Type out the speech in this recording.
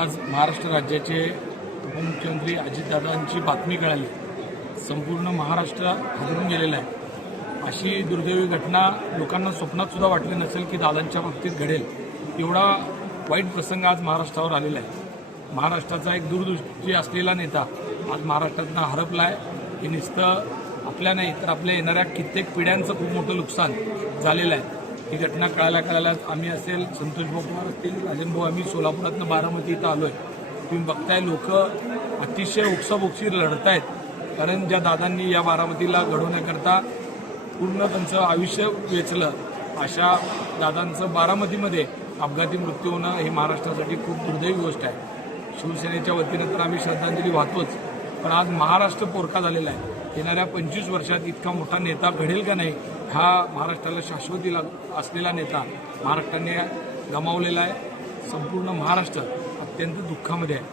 आज महाराष्ट्र राज्याचे उपमुख्यमंत्री अजितदादांची बातमी कळाली। संपूर्ण महाराष्ट्र हादरून गेलेला आहे। अशी दुर्दैवी घटना लोकांना स्वप्नात सुद्धा वाटली नसेल की दादांच्या बाबतीत घडेल। एवढा वाईट प्रसंग आज महाराष्ट्रावर आलेला आहे। महाराष्ट्राचा एक दूरदृष्टी असलेला नेता आज महाराष्ट्रातनं हरपला आहे। हे नुसतं आपल्या नाही तर आपल्या येणाऱ्या कित्येक पिढ्यांचं खूप मोठं नुकसान झालेलं आहे। ही घटना कळायला आम्ही असेल, संतोष भाऊ पवार असतील, राजन भाऊ, आम्ही सोलापुरातनं बारामती इथं आलो आहे। तुम्ही बघताय लोक अतिशय ओक्साबोक्शी लढत आहेत, कारण ज्या दादांनी या बारामतीला घडवण्याकरता पूर्ण त्यांचं आयुष्य वेचलं, अशा दादांचं बारामतीमध्ये अपघाती मृत्यू होणं ही महाराष्ट्रासाठी खूप दुर्दैवी गोष्ट आहे। शिवसेनेच्या वतीनं तर आम्ही श्रद्धांजली वाहतोच, पण आज महाराष्ट्र पोरका झालेला आहे। येणाऱ्या 25 वर्षात इतका मोठा नेता घडेल का नाही, हा महाराष्ट्राला शाश्वती असलेला नेता महाराष्ट्राने गमावलेला आहे। संपूर्ण महाराष्ट्र अत्यंत दुःखामध्ये आहे।